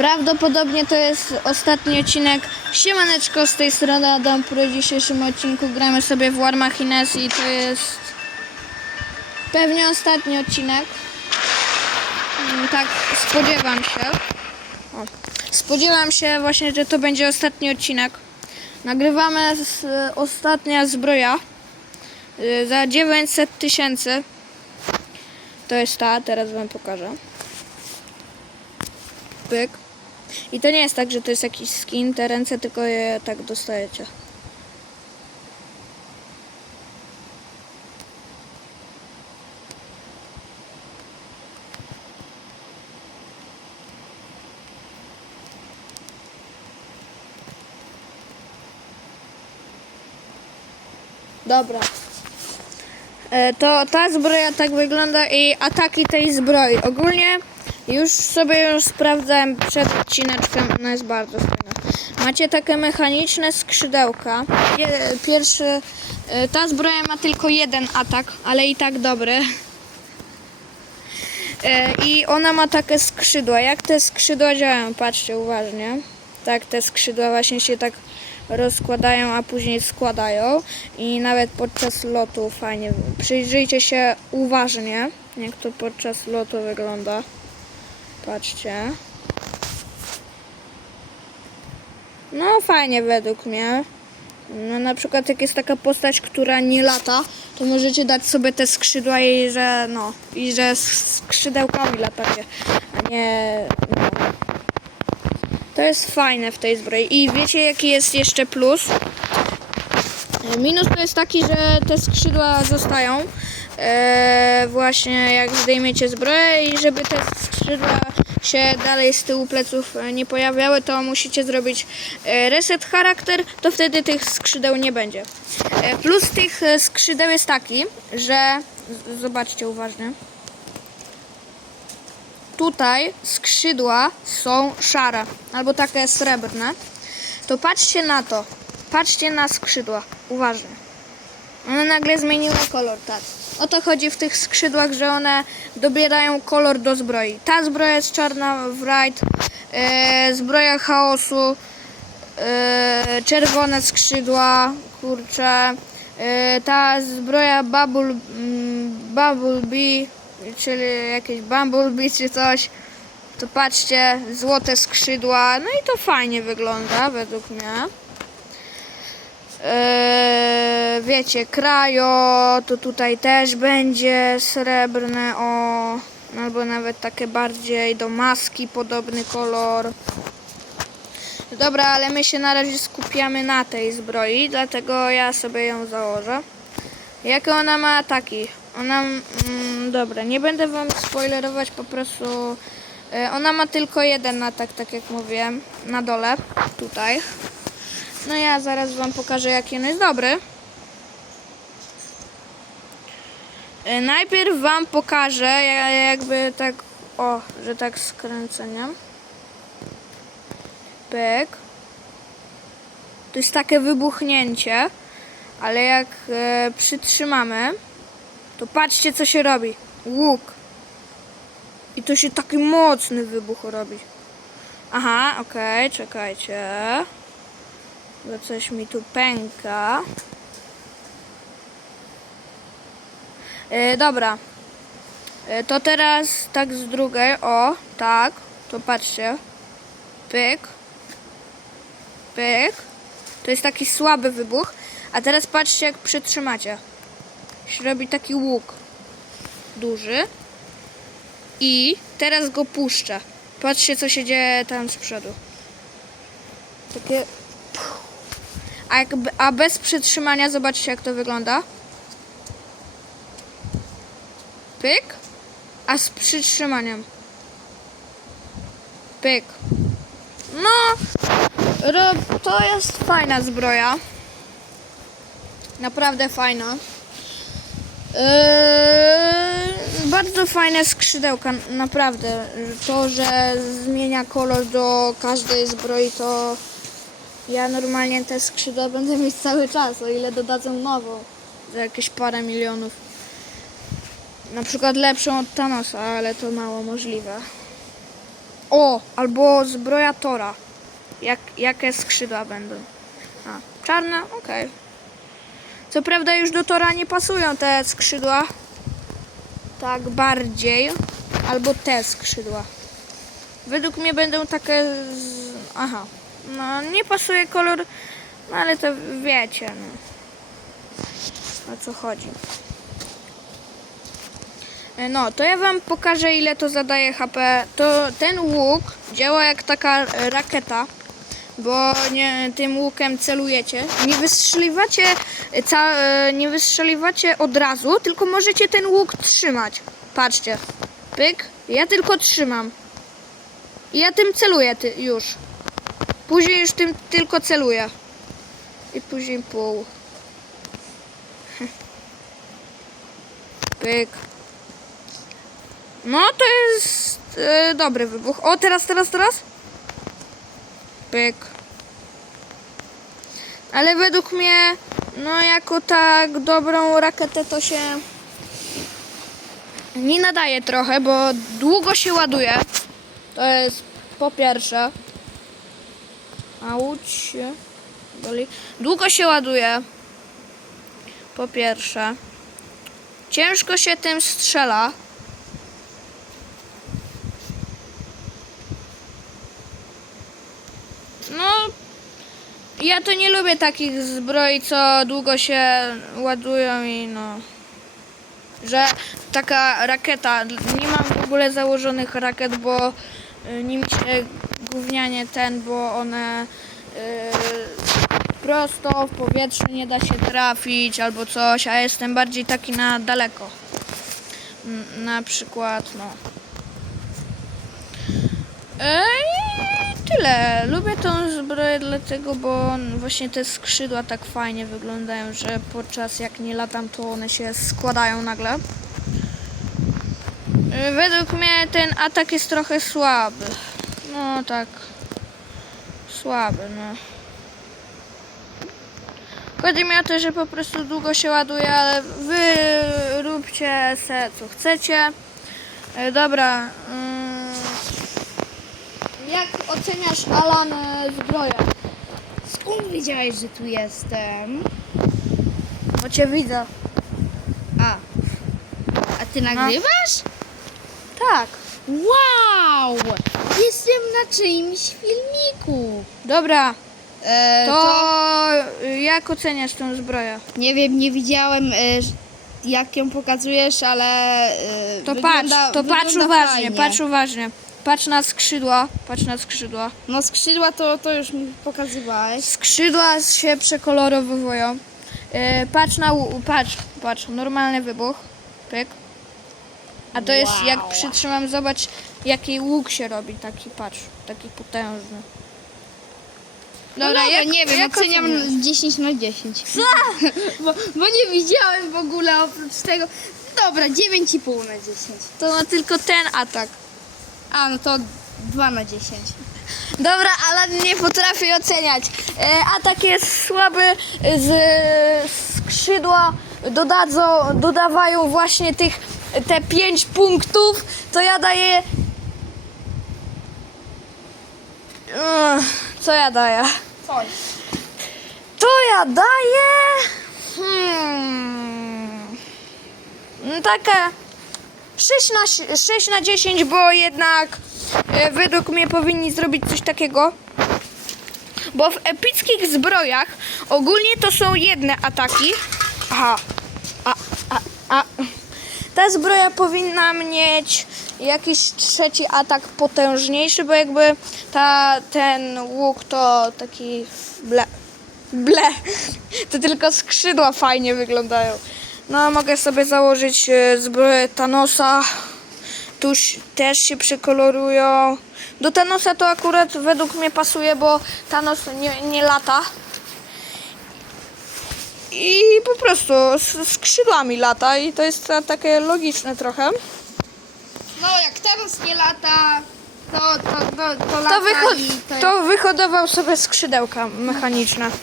Prawdopodobnie to jest ostatni odcinek. Siemaneczko, z tej strony Adam. Po dzisiejszym odcinku gramy sobie w War Machines i to jest pewnie ostatni odcinek. Mm, Tak, spodziewam się. Spodziewam się właśnie, że to będzie ostatni odcinek. Nagrywamy z, ostatnia zbroja y, za 900 tysięcy. To jest ta, teraz wam pokażę. Pyk. I to nie jest tak, że to jest jakiś skin, te ręce tylko je tak dostajecie. Dobra. E, To ta zbroja tak wygląda i ataki tej zbroi. Ogólnie już sobie ją sprawdzałem przed odcineczkiem, ona jest bardzo fajna. Macie takie mechaniczne skrzydełka. Pierwszy, e, ta zbroja ma tylko jeden atak, ale i tak dobry. E, I ona ma takie skrzydła. Jak te skrzydła działają? Patrzcie uważnie. Tak, te skrzydła właśnie się tak rozkładają, a później składają. I nawet podczas lotu fajnie. Przyjrzyjcie się uważnie, jak to podczas lotu wygląda. Patrzcie. No fajnie według mnie. No na przykład jak jest taka postać, która nie lata, to możecie dać sobie te skrzydła i że no, i że skrzydełkami latacie, a nie no. To jest fajne w tej zbroi. I wiecie jaki jest jeszcze plus? Minus to jest taki, że te skrzydła zostają e, właśnie jak zdejmiecie zbroję i żeby te skrzydła się dalej z tyłu pleców e, nie pojawiały, to musicie zrobić e, reset charakter, to wtedy tych skrzydeł nie będzie. E, plus tych skrzydeł jest taki, że zobaczcie uważnie. Tutaj skrzydła są szare albo takie srebrne. To patrzcie na to. Patrzcie na skrzydła. Uważnie. One nagle zmieniły kolor, tak. O to chodzi w tych skrzydłach, że one dobierają kolor do zbroi. Ta zbroja jest czarna w e, zbroja chaosu, e, czerwone skrzydła, kurcze. E, ta zbroja Bubble, mm, Bumblebee, czyli jakieś Bumblebee czy coś. To patrzcie, złote skrzydła. No i to fajnie wygląda według mnie. Eee, wiecie, krajo, to tutaj też będzie srebrne, o, albo nawet takie bardziej do maski podobny kolor. Dobra, ale my się na razie skupiamy na tej zbroi, dlatego ja sobie ją założę. Jakie ona ma ataki? Ona, mm, dobra, nie będę wam spoilerować, po prostu e, ona ma tylko jeden atak, tak jak mówiłem, na dole, tutaj. No ja zaraz wam pokażę jaki on jest dobry. E, Najpierw wam pokażę ja- jakby tak, o, że tak skręcę, nie? Pyk. To jest takie wybuchnięcie, ale jak e, przytrzymamy, to patrzcie co się robi. Łuk. I to się taki mocny wybuch robi. Aha, okej, czekajcie. Bo coś mi tu pęka. E, dobra. E, to teraz tak z drugiej. O, tak. To patrzcie. Pyk. Pyk. To jest taki słaby wybuch. A teraz patrzcie jak przytrzymacie. Się robi taki łuk. Duży. I teraz go puszczę. Patrzcie co się dzieje tam z przodu. Takie a, jakby, a bez przytrzymania zobaczcie jak to wygląda. Pyk. A z przytrzymaniem. Pyk. No, to jest fajna zbroja. Naprawdę fajna. Yy, bardzo fajne skrzydełka, naprawdę. To, że zmienia kolor do każdej zbroi, to ja normalnie te skrzydła będę mieć cały czas, o ile dodadzą nową za jakieś parę milionów. Na przykład lepszą od Thanosa, ale to mało możliwe. O, albo zbroja Tora. Jak, jakie skrzydła będą? A, czarne? Okej. Co prawda już do Tora nie pasują te skrzydła. Tak bardziej. Albo te skrzydła. Według mnie będą takie z... Aha. No, nie pasuje kolor, no ale to wiecie, no. O co chodzi. E, No, to ja wam pokażę ile to zadaje HP. To ten łuk działa jak taka rakieta, bo nie, tym łukiem celujecie. Nie wystrzeliwacie, ca, e, nie wystrzeliwacie od razu, tylko możecie ten łuk trzymać. Patrzcie. Pyk. Ja tylko trzymam. I ja tym celuję ty, już. Później już tym tylko celuję. I później pół. Pyk. No to jest e, dobry wybuch. O, teraz, teraz, teraz. Pyk. Ale według mnie, no jako tak dobrą rakietę to się nie nadaje trochę, bo długo się ładuje. To jest po pierwsze. Auć się. Długo się ładuje. Po pierwsze. Ciężko się tym strzela. No, ja to nie lubię takich zbroi, co długo się ładują i no. Że taka rakieta, nie mam w ogóle założonych rakiet, bo y, nimi się gównianie ten, bo one y, prosto w powietrzu nie da się trafić albo coś, a jestem bardziej taki na daleko. N- na przykład, no. I tyle. Lubię tą zbroję dlatego, bo właśnie te skrzydła tak fajnie wyglądają, że podczas jak nie latam, to one się składają nagle. Y, Według mnie ten atak jest trochę słaby. No tak. Słaby, no. Chodzi mi o to, że po prostu długo się ładuje, ale wy róbcie se co chcecie. E, Dobra. mm, Jak oceniasz Alan e, zbroję? Skąd wiedziałeś, że tu jestem? Bo cię widzę. A. A ty nagrywasz? Tak. Wow! Jestem na czyimś filmiku. Dobra, E, to y, jak oceniasz tą zbroję? Nie wiem, nie widziałem e, jak ją pokazujesz, ale e, To wygląda, patrz, to wygląda patrz uważnie, fajnie. patrz uważnie. Patrz na skrzydła, patrz na skrzydła. No skrzydła to, to już mi pokazywałeś. Skrzydła się przekolorowują. E, patrz na łu- patrz, patrz, normalny wybuch. Pyk. A to jest jak przytrzymam, zobacz jaki łuk się robi, taki patrz, taki potężny. No dobra, jak- nie wiem, jak oceniam oceniasz? 10 na 10. Co? bo, bo nie widziałem w ogóle oprócz tego. Dobra, 9,5 na 10. To ma tylko ten atak. A, no to 2 na 10. Dobra, ale nie potrafię oceniać. E, atak jest słaby, z skrzydła dodadzą, dodawają właśnie tych te 5 punktów, to ja daję. Co ja daję? Coś. To ja daję. Hmm. No Takie 6 na, 6 na 10, bo jednak e, według mnie powinni zrobić coś takiego. Bo w epickich zbrojach ogólnie to są jedne ataki. Aha. A, a, a. Ta zbroja powinna mieć jakiś trzeci atak potężniejszy, bo jakby ta, ten łuk to taki ble. Ble. To tylko skrzydła fajnie wyglądają. No, mogę sobie założyć e, zbroję Thanosa. Tuż też się przekolorują. Do Thanosa to akurat według mnie pasuje, bo Thanos nie, nie lata. I po prostu z skrzydłami lata i to jest ta- takie logiczne trochę. No, jak teraz nie lata, to, to, to, to lata To, wycho- i to, to wyhodował sobie skrzydełka mechaniczne.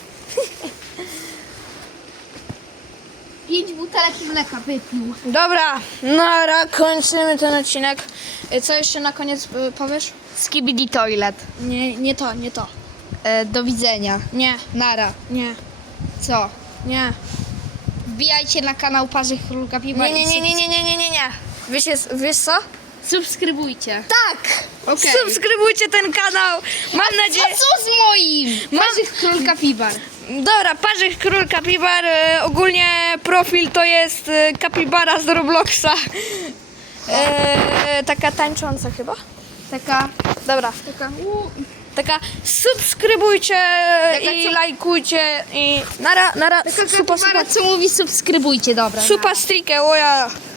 Pięć butelek mleka wypił. Dobra, nara, kończymy ten odcinek. Y, Co jeszcze na koniec y, powiesz? Skibidi Toilet. Nie, nie to, nie to. E, do widzenia. Nie, Nara. nie, Co? Nie. Wbijajcie na kanał Parzy Królka Piwa Nie, nie, nie, nie, nie, nie, nie, nie, nie. Wiesz, jest, wiesz co? Subskrybujcie. Tak! Okej. Subskrybujcie ten kanał. Mam A nadzieję... co z moim? Parzy Królka Piwa. Dobra, Parzyk Król Kapibar. e, ogólnie profil to jest e, kapibara z Robloxa. E, taka tańcząca chyba. Taka, Dobra, taka, u, taka subskrybujcie i co- lajkujcie i nara, nara, taka supa, kapibara, supa, co mówi subskrybujcie, dobra. supa strikę, oja.